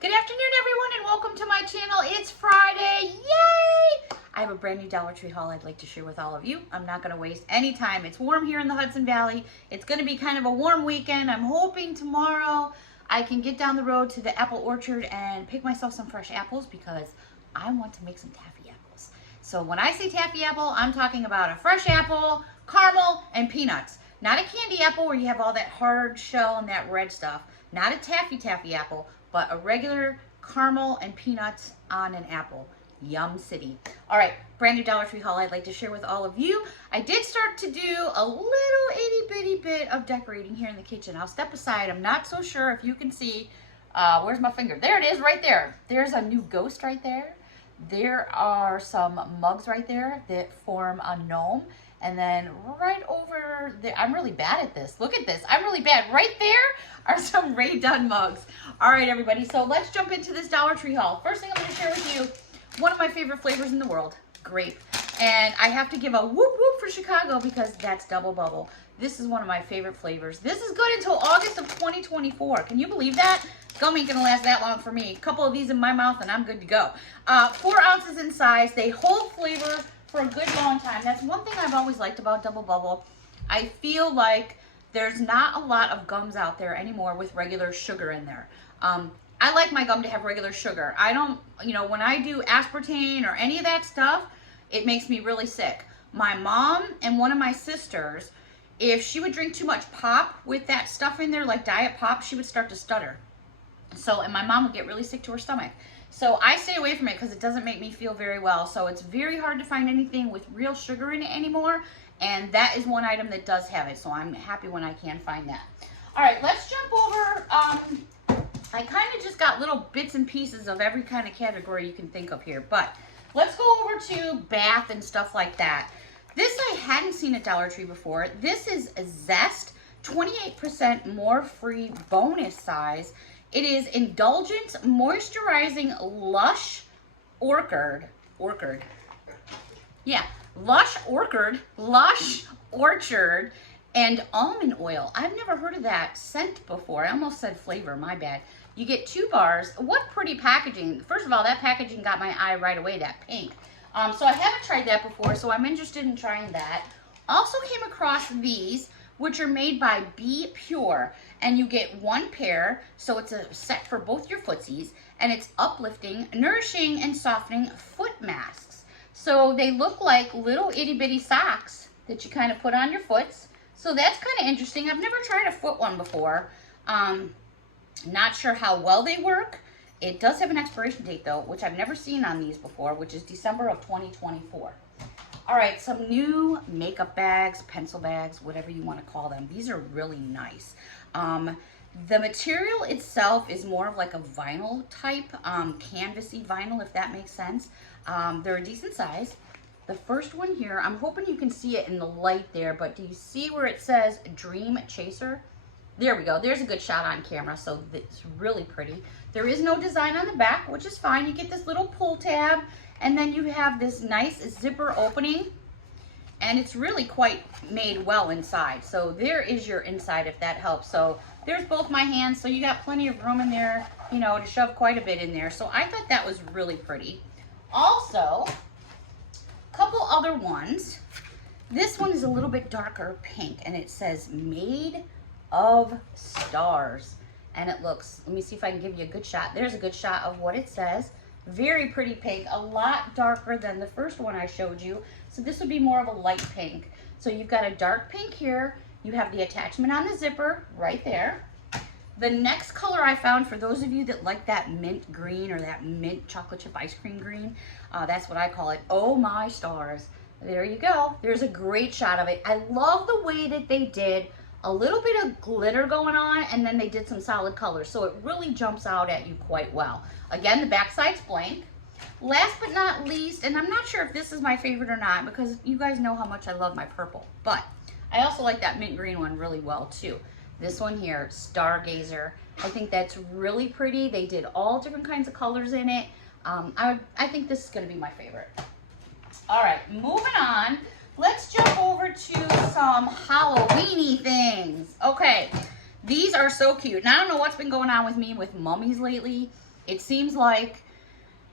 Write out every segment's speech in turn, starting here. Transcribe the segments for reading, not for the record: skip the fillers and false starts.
Good afternoon, everyone, and welcome to my channel. It's Friday. Yay! I have a brand new Dollar Tree haul I'd like to share with all of you. I'm not going to waste any time. It's warm here in the Hudson Valley. It's going to be kind of a warm weekend. I'm hoping tomorrow I can get down the road to the apple orchard and pick myself some fresh apples because I want to make some taffy apples. So when I say taffy apple, I'm talking about a fresh apple, caramel, and peanuts. Not a candy apple where you have all that hard shell and that red stuff. Not a taffy apple, but a regular caramel and peanuts on an apple. Yum City. All right, brand new Dollar Tree haul I'd like to share with all of you. I did start to do a little itty bitty bit of decorating here in the kitchen. I'll step aside. I'm not so sure if you can see. Where's my finger? There it is right there. There's a new ghost right there. There are some mugs right there that form a gnome. And then right over there, I'm really bad at this. Look at this. I'm really bad. Right there are some Ray Dunn mugs. All right, everybody. So let's jump into this Dollar Tree haul. First thing I'm going to share with you, one of my favorite flavors in the world, grape. And I have to give a whoop whoop for Chicago because that's Double Bubble. This is one of my favorite flavors. This is good until August of 2024. Can you believe that? Gum ain't gonna last that long for me. A couple of these in my mouth and I'm good to go. 4 ounces in size. They hold flavor for a good long time. That's one thing I've always liked about Double Bubble. I feel like there's not a lot of gums out there anymore with regular sugar in there. I like my gum to have regular sugar. I don't, when I do aspartame or any of that stuff, it makes me really sick. My mom and one of my sisters, if she would drink too much pop with that stuff in there, like diet pop, she would start to stutter. So, and my mom would get really sick to her stomach. So I stay away from it because it doesn't make me feel very well. So it's very hard to find anything with real sugar in it anymore. And that is one item that does have it. So I'm happy when I can find that. All right, let's jump over. I kind of just got little bits and pieces of every kind of category you can think of here. But let's go over to bath and stuff like that. This I hadn't seen at Dollar Tree before. This is a Zest, 28% more free bonus size. It is Indulgent Moisturizing Lush Orchard. Yeah, Lush Orchard and Almond Oil. I've never heard of that scent before. I almost said flavor, my bad. You get 2 bars. What pretty packaging. First of all, that packaging got my eye right away, that pink. So I haven't tried that before, so I'm interested in trying that. Also came across these, which are made by Be Pure. And you get 1 pair, so it's a set for both your footsies, and it's uplifting, nourishing, and softening foot masks. So they look like little itty bitty socks that you kind of put on your foots. So that's kind of interesting. I've never tried a foot one before. Not sure how well they work. It does have an expiration date though, which I've never seen on these before, which is December of 2024. All right, some new makeup bags, pencil bags, whatever you want to call them. These are really nice. The material itself is more of like a vinyl type, canvasy vinyl, if that makes sense. They're a decent size. The first one here, I'm hoping you can see it in the light there, but do you see where it says Dream Chaser? There we go. There's a good shot on camera, so it's really pretty. There is no design on the back, which is fine. You get this little pull tab, and then you have this nice zipper opening, and it's really quite made well inside. So there is your inside, if that helps. So there's both my hands, so you got plenty of room in there, to shove quite a bit in there. So I thought that was really pretty. Also, a couple other ones. This one is a little bit darker pink, and it says Made of Stars. And it looks, let me see if I can give you a good shot. There's a good shot of what it says. Very pretty pink, a lot darker than the first one I showed you. So this would be more of a light pink. So you've got a dark pink here. You have the attachment on the zipper right there. The next color I found, for those of you that like that mint green or that mint chocolate chip ice cream green, that's what I call it. Oh my stars. There you go. There's a great shot of it. I love the way that they did a little bit of glitter going on, and then they did some solid colors, so it really jumps out at you quite well. Again, the back side's blank. Last but not least, and I'm not sure if this is my favorite or not, because you guys know how much I love my purple, but I also like that mint green one really well too. This one here, Stargazer. I think that's really pretty. They did all different kinds of colors in it. I think this is going to be my favorite. All right, moving on. Let's jump over to some Halloween-y things. Okay, these are so cute. And I don't know what's been going on with me with mummies lately. It seems like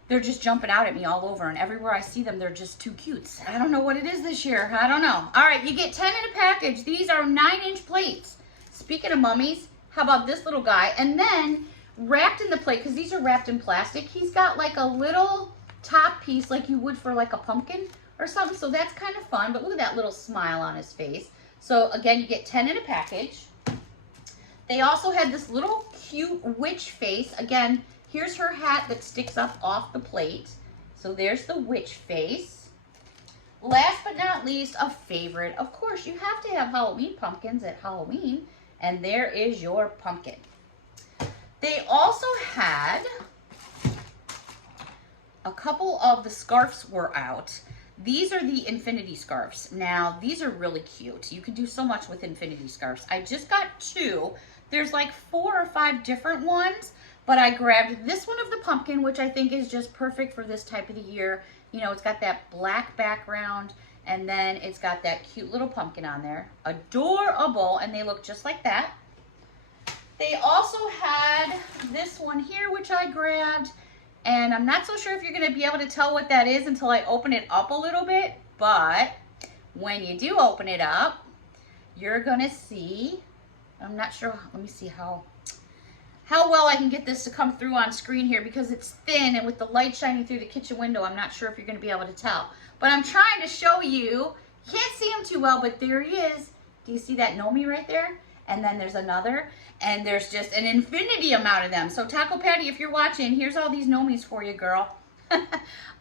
they're just jumping out at me all over, and everywhere I see them, they're just too cute. I don't know what it is this year. I don't know. All right, you get 10 in a package. These are 9-inch plates. Speaking of mummies, how about this little guy? And then wrapped in the plate, because these are wrapped in plastic, he's got like a little top piece like you would for like a pumpkin or something. So that's kind of fun, but look at that little smile on his face. So again, you get 10 in a package. They also had this little cute witch face. Again, here's her hat that sticks up off the plate. So there's the witch face. Last but not least, a favorite. Of course, you have to have Halloween pumpkins at Halloween. And there is your pumpkin. They also had a couple of the scarves were out. These are the infinity scarves. Now, these are really cute. You can do so much with infinity scarves. I just got 2. There's like 4 or 5 different ones, but I grabbed this one of the pumpkin, which I think is just perfect for this type of the year. You know, it's got that black background, and then it's got that cute little pumpkin on there. Adorable, and they look just like that. They also had this one here, which I grabbed, and I'm not so sure if you're going to be able to tell what that is until I open it up a little bit, but when you do open it up, you're going to see, I'm not sure, let me see how well I can get this to come through on screen here, because it's thin, and with the light shining through the kitchen window, I'm not sure if you're going to be able to tell. But I'm trying to show you. Can't see him too well, but there he is. Do you see that Nomi right there? And then there's another, and there's just an infinity amount of them. So Taco Patty, if you're watching, here's all these Nomis for you, girl.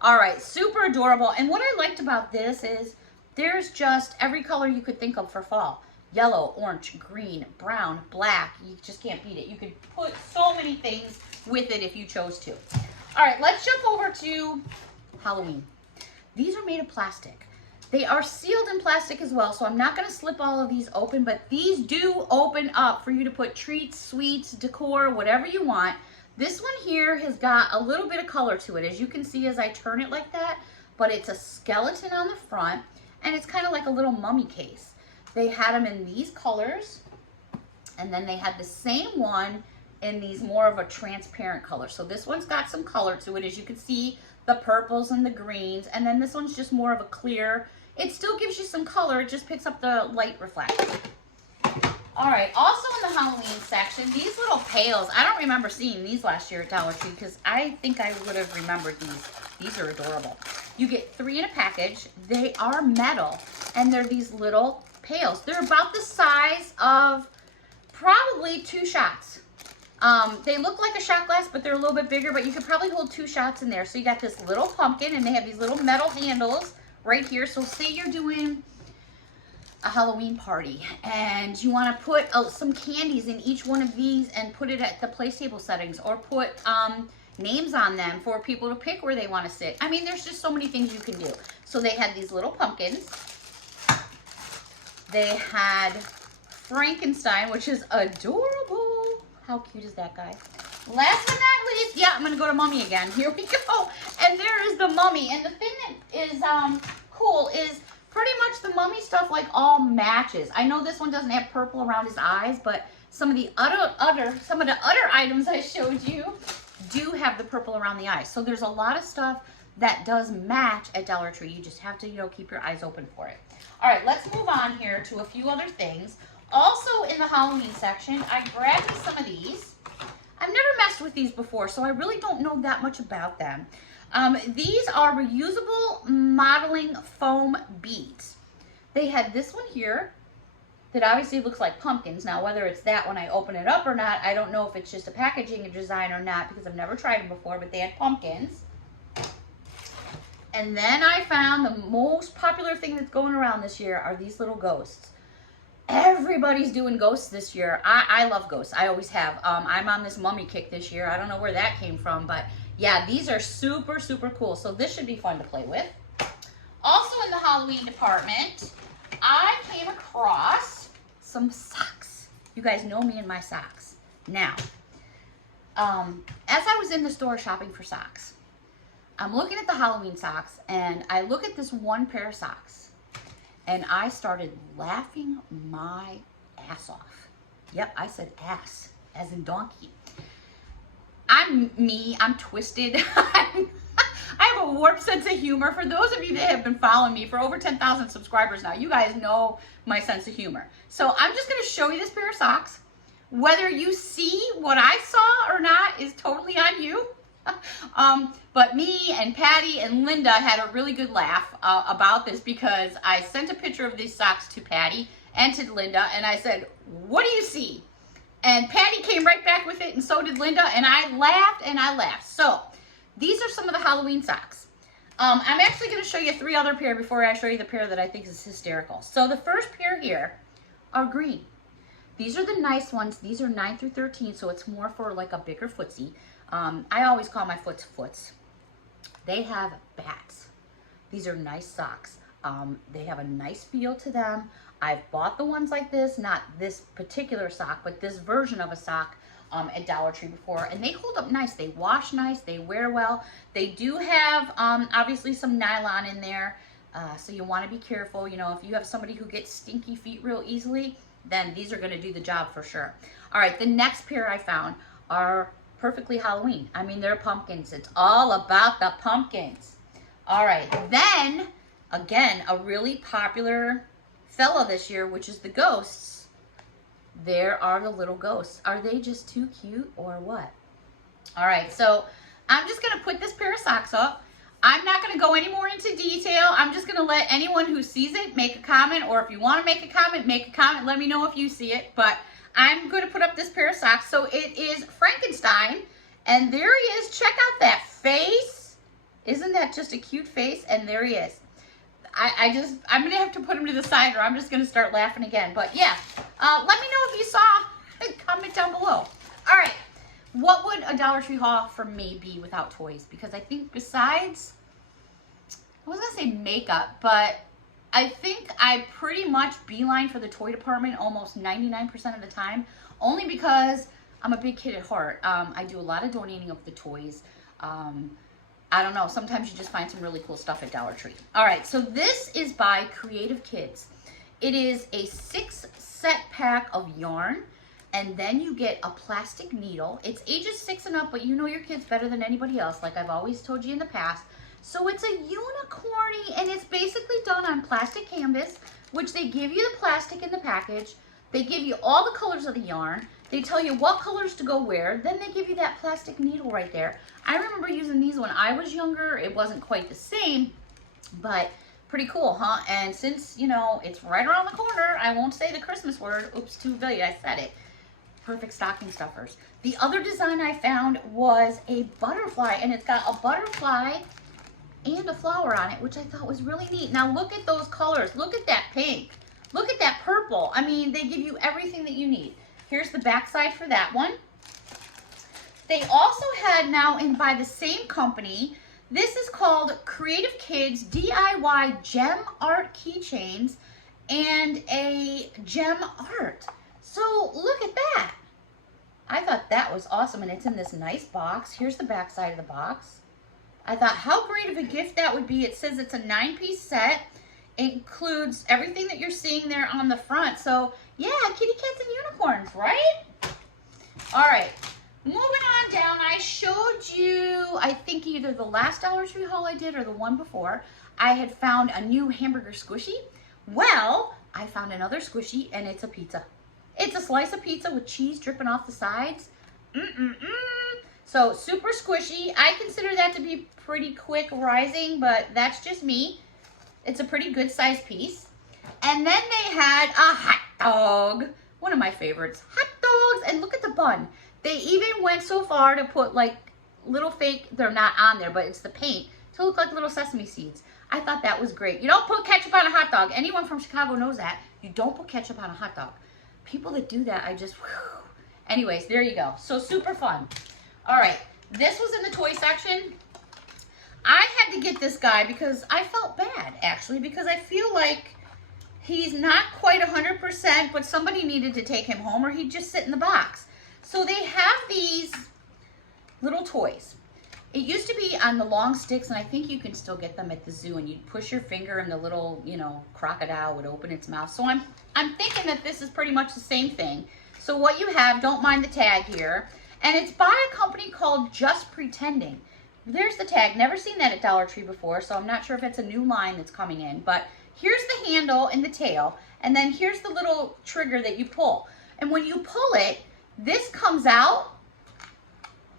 All right, super adorable. And what I liked about this is there's just every color you could think of for fall. Yellow, orange, green, brown, black. You just can't beat it. You could put so many things with it if you chose to. All right, let's jump over to Halloween. These are made of plastic. They are sealed in plastic as well, so I'm not going to slip all of these open, but these do open up for you to put treats, sweets, decor, whatever you want. This one here has got a little bit of color to it, as you can see as I turn it like that, but it's a skeleton on the front, and it's kind of like a little mummy case. They had them in these colors, and then they had the same one in these more of a transparent color. So this one's got some color to it, as you can see, the purples and the greens, and then this one's just more of a clear. It still gives you some color, it just picks up the light reflection. All right, also in the Halloween section, these little pails. I don't remember seeing these last year at Dollar Tree, because I think I would have remembered these. These are adorable. You get 3 in a package. They are metal, and they're these little pails. They're about the size of probably 2 shots. They look like a shot glass, but they're a little bit bigger, but you could probably hold 2 shots in there. So you got this little pumpkin, and they have these little metal handles right here. So say you're doing a Halloween party and you want to put some candies in each one of these and put it at the place table settings, or put names on them for people to pick where they want to sit. I mean, there's just so many things you can do. So they had these little pumpkins. They had Frankenstein, which is adorable. How cute is that guy? Last but not least, yeah, I'm going to go to Mummy again. Here we go. And there is the Mummy. And the thing that is cool is pretty much the Mummy stuff like all matches. I know this one doesn't have purple around his eyes, but some of the other items I showed you do have the purple around the eyes. So there's a lot of stuff that does match at Dollar Tree. You just have to, you know, keep your eyes open for it. All right, let's move on here to a few other things. Also in the Halloween section, I grabbed some of these. I've never messed with these before, so I really don't know that much about them. These are reusable modeling foam beads. They had this one here that obviously looks like pumpkins. Now, whether it's that when I open it up or not, I don't know if it's just a packaging design or not, because I've never tried them before, but they had pumpkins. And then I found the most popular thing that's going around this year are these little ghosts. Everybody's doing ghosts this year. I love ghosts. I always have. I'm on this mummy kick this year. I don't know where that came from, but yeah, these are super, super cool. So this should be fun to play with. Also in the Halloween department, I came across some socks. You guys know me and my socks. Now, as I was in the store shopping for socks, I'm looking at the Halloween socks, and I look at this one pair of socks, and I started laughing my ass off. Yep, I said ass, as in donkey. I'm me, I'm twisted. I have a warped sense of humor. For those of you that have been following me for over 10,000 subscribers now, you guys know my sense of humor. So I'm just gonna show you this pair of socks. Whether you see what I saw or not is totally on you. But me and Patty and Linda had a really good laugh about this because I sent a picture of these socks to Patty and to Linda and I said, what do you see? And Patty came right back with it and so did Linda, and I laughed and I laughed. So these are some of the Halloween socks. I'm actually going to show you 3 other pair before I show you the pair that I think is hysterical. So the first pair here are green. These are the nice ones. These are 9 through 13, so it's more for like a bigger footsie. I always call my foots. They have bats. These are nice socks. They have a nice feel to them. I've bought the ones like this, not this particular sock, but this version of a sock at Dollar Tree before, and they hold up nice. They wash nice, they wear well. They do have obviously some nylon in there, so you want to be careful. You know, if you have somebody who gets stinky feet real easily, then these are going to do the job for sure. All right, the next pair I found are perfectly Halloween. I mean, they're pumpkins. It's all about the pumpkins. All right, then again, a really popular fella this year, which is the ghosts. There are the little ghosts. Are they just too cute or what? All right, so I'm just gonna put this pair of socks up. I'm not gonna go any more into detail. I'm just gonna let anyone who sees it make a comment, or if you wanna make a comment, let me know if you see it. But I'm gonna put up this pair of socks. So it is Frankenstein, and there he is. Check out that face. Isn't that just a cute face? And there he is. I'm gonna have to put him to the side or I'm just gonna start laughing again. But yeah, let me know if you saw, comment down below. All right, what would a Dollar Tree haul for me be without toys? Because I think besides, I was gonna say makeup, but I think I pretty much beeline for the toy department almost 99% of the time, only because I'm a big kid at heart. I do a lot of donating of the toys. I don't know, sometimes you just find some really cool stuff at Dollar Tree. All right, so this is by Creative Kids. It is a 6-set pack of yarn, and then you get a plastic needle. It's ages 6 and up, but you know your kids better than anybody else, like I've always told you in the past. So it's a unicorny, and it's basically done on plastic canvas, which they give you the plastic in the package. They give you all the colors of the yarn. They tell you what colors to go where. Then they give you that plastic needle right there. I remember using these when I was younger. It wasn't quite the same, but pretty cool, huh? And since, you know, it's right around the corner, I won't say the Christmas word. Oops, too late, I said it. Perfect stocking stuffers. The other design I found was a butterfly, and it's got a butterfly and a flower on it, which I thought was really neat. Now look at those colors. Look at that pink. Look at that purple. I mean, they give you everything that you need. Here's the back side for that one. They also had now, and by the same company, this is called Creative Kids DIY Gem Art Keychains and a gem art. So look at that. I thought that was awesome, and it's in this nice box. Here's the back side of the box. I thought how great of a gift that would be. It says it's a 9-piece set. It includes everything that you're seeing there on the front. So yeah, kitty cats and unicorns, right? All right, moving on down. I showed you, I think either the last Dollar Tree haul I did or the one before, I had found a new hamburger squishy. Well, I found another squishy, and it's a pizza. It's a slice of pizza with cheese dripping off the sides. So super squishy. I consider that to be pretty quick rising, but that's just me. It's a pretty good sized piece. And then they had a hot dog. One of my favorites. Hot dogs. And look at the bun. They even went so far to put like little fake, they're not on there, but it's the paint, to look like little sesame seeds. I thought that was great. You don't put ketchup on a hot dog. Anyone from Chicago knows that. You don't put ketchup on a hot dog. People that do that, I just, whew. Anyways, there you go. So super fun. All right. This was in the toy section. I had to get this guy because I felt bad, actually, because I feel like he's not quite 100%, but somebody needed to take him home or he'd just sit in the box. So they have these little toys. It used to be on the long sticks, and I think you can still get them at the zoo, and you'd push your finger and the little, you know, crocodile would open its mouth. So I'm thinking that this is pretty much the same thing. So what you have, don't mind the tag here, And it's by a company called Just Pretending. There's the tag. Never seen that at Dollar Tree before, so I'm not sure if it's a new line that's coming in. But here's the handle and the tail, and then here's the little trigger that you pull. And when you pull it, this comes out,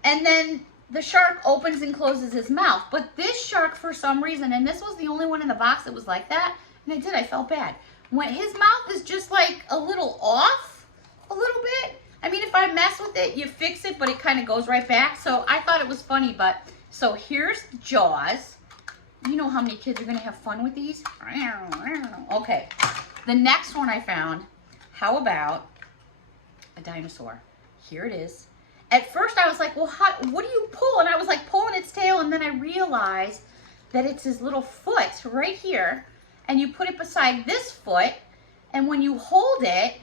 and then the shark opens and closes his mouth. But this shark, for some reason, and this was the only one in the box that was like that, and I felt bad. When his mouth is just like a little off, a little bit. I mean, if I mess with it, you fix it, but it kind of goes right back. So I thought it was funny, but so here's Jaws. You know how many kids are gonna have fun with these? Okay, the next one I found, how about a dinosaur? Here it is. At first I was like, well, what do you pull? And I was like pulling its tail, and then I realized that it's his little foot right here, and you put it beside this foot, and when you hold it,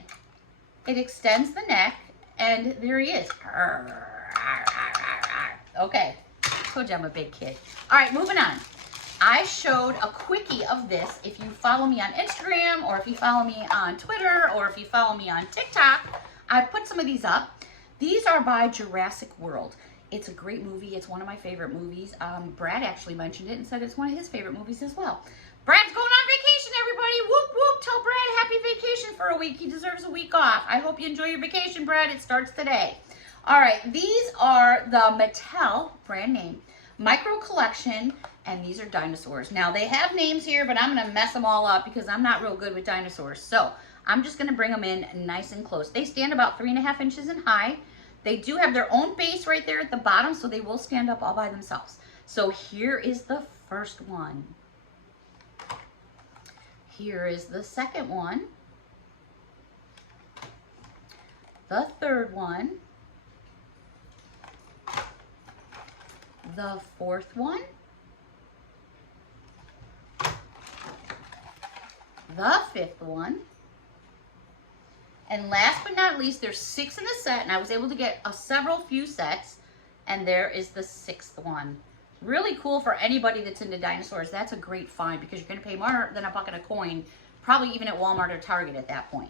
it extends the neck, and there he is. Okay, told you I'm a big kid. All right, moving on. I showed a quickie of this. If you follow me on Instagram, or if you follow me on Twitter, or if you follow me on TikTok, I put some of these up. These are by Jurassic World. It's a great movie. It's one of my favorite movies. Brad actually mentioned it and said it's one of his favorite movies as well. Brad's going on vacation, everybody. Whoop, whoop. Tell Brad happy vacation for a week. He deserves a week off. I hope you enjoy your vacation, Brad. It starts today. All right, these are the Mattel, brand name, Micro Collection, and these are dinosaurs. Now, they have names here, but I'm going to mess them all up because I'm not real good with dinosaurs. So I'm just going to bring them in nice and close. They stand about 3.5 inches in high. They do have their own base right there at the bottom, so they will stand up all by themselves. So here is the first one. Here is the second one. The third one. The fourth one. The fifth one. And last but not least, there's 6 in the set, and I was able to get several few sets, and there is the 6th one. Really cool for anybody that's into dinosaurs. That's a great find because you're going to pay more than a buck and a coin, probably even at Walmart or Target at that point.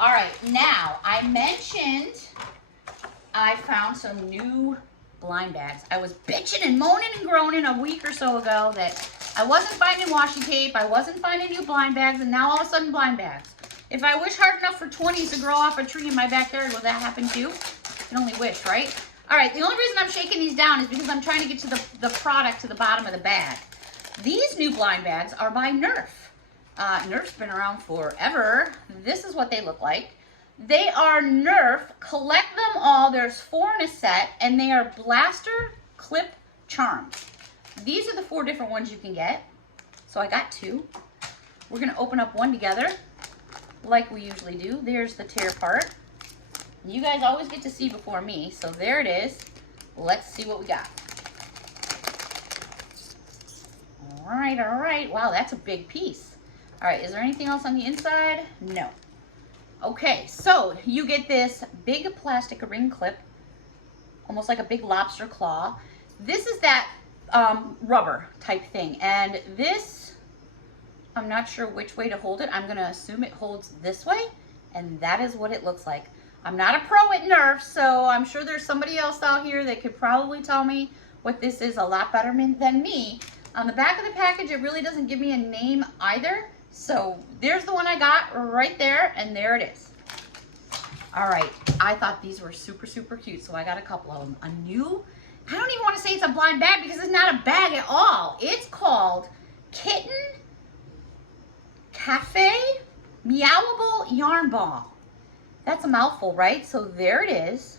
All right, now I mentioned I found some new blind bags. I was bitching and moaning and groaning a week or so ago that I wasn't finding washi tape, I wasn't finding new blind bags, and now all of a sudden blind bags. If I wish hard enough for 20s to grow off a tree in my backyard, will that happen too? I can only wish, right? All right, the only reason I'm shaking these down is because I'm trying to get to the product to the bottom of the bag. These new blind bags are by Nerf. Nerf's been around forever. This is what they look like. They are Nerf, collect them all. There's 4 in a set, and they are blaster clip charms. These are the 4 different ones you can get. So I got 2. We're gonna open up one together, like we usually do. There's the tear part. You guys always get to see before me, so there it is. Let's see what we got. All right. Wow, that's a big piece. All right, is there anything else on the inside? No. Okay, so you get this big plastic ring clip, almost like a big lobster claw. This is that rubber type thing, and this, I'm not sure which way to hold it. I'm gonna assume it holds this way, and that is what it looks like. I'm not a pro at Nerf, so I'm sure there's somebody else out here that could probably tell me what this is a lot better than me. On the back of the package, it really doesn't give me a name either. So there's the one I got right there, and there it is. All right, I thought these were super, super cute, so I got a couple of them. I don't even want to say it's a blind bag because it's not a bag at all. It's called Kitten Cafe Meowable Yarn Ball. That's a mouthful, right? So there it is.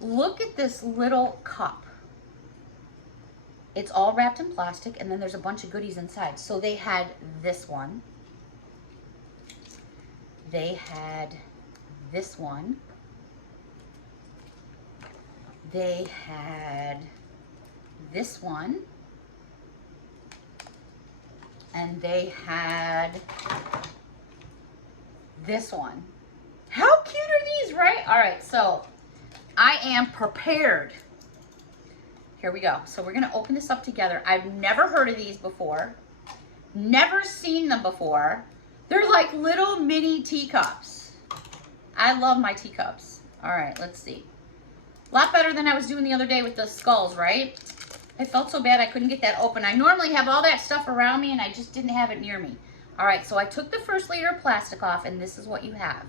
Look at this little cup. It's all wrapped in plastic, and then there's a bunch of goodies inside. So they had this one. They had this one. They had this one. And they had this one. How cute are these, right? All right, so I am prepared. Here we go. So we're gonna open this up together. I've never heard of these before. Never seen them before. They're like little mini teacups. I love my teacups. All right, let's see. A lot better than I was doing the other day with the skulls, right? I felt so bad I couldn't get that open. I normally have all that stuff around me and I just didn't have it near me. All right, so I took the first layer of plastic off and this is what you have.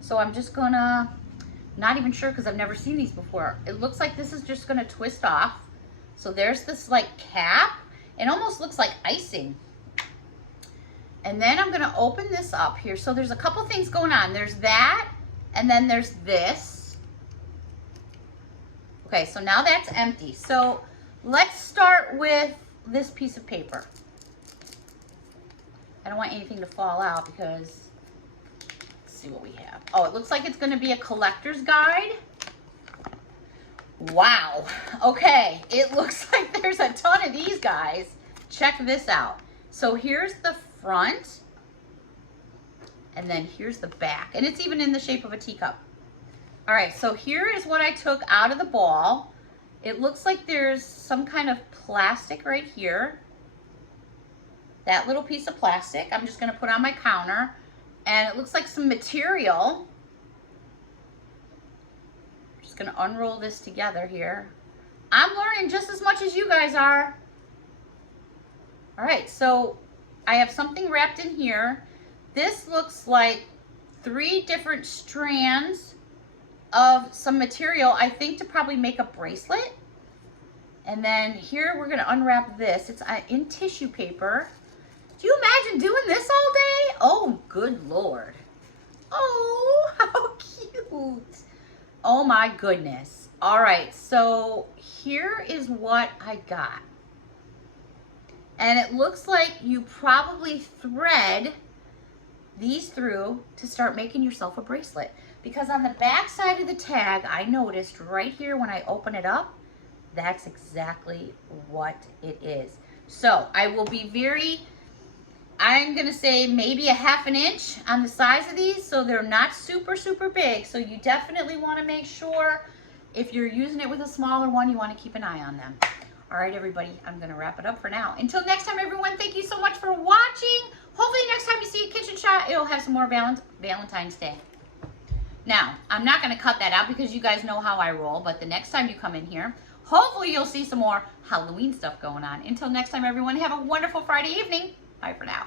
So I'm just gonna, not even sure because I've never seen these before. It looks like this is just gonna twist off. So there's this like cap. It almost looks like icing. And then I'm gonna open this up here. So there's a couple things going on. There's that, and then there's this. Okay, so now that's empty. So let's start with this piece of paper. I don't want anything to fall out because, let's see what we have. Oh, it looks like it's gonna be a collector's guide. Wow, okay, it looks like there's a ton of these guys. Check this out. So here's the front, and then here's the back, and it's even in the shape of a teacup. All right, so here is what I took out of the ball. It looks like there's some kind of plastic right here. That little piece of plastic, I'm just gonna put on my counter, and it looks like some material. I'm just gonna unroll this together here. I'm learning just as much as you guys are. All right, so I have something wrapped in here. This looks like 3 different strands of some material, I think to probably make a bracelet. And then here we're gonna unwrap this. It's in tissue paper. Do you imagine doing this all day? Oh, good Lord. Oh, how cute. Oh my goodness. All right, so here is what I got. And it looks like you probably thread these through to start making yourself a bracelet. Because on the back side of the tag, I noticed right here when I open it up, that's exactly what it is. So I will be I'm gonna say maybe a ½ inch on the size of these, so they're not super, super big. So you definitely wanna make sure if you're using it with a smaller one, you wanna keep an eye on them. All right, everybody, I'm gonna wrap it up for now. Until next time, everyone, thank you so much for watching. Hopefully next time you see a kitchen shot, it'll have some more Valentine's Day. Now, I'm not gonna cut that out because you guys know how I roll, but the next time you come in here, hopefully you'll see some more Halloween stuff going on. Until next time, everyone, have a wonderful Friday evening. Bye for now.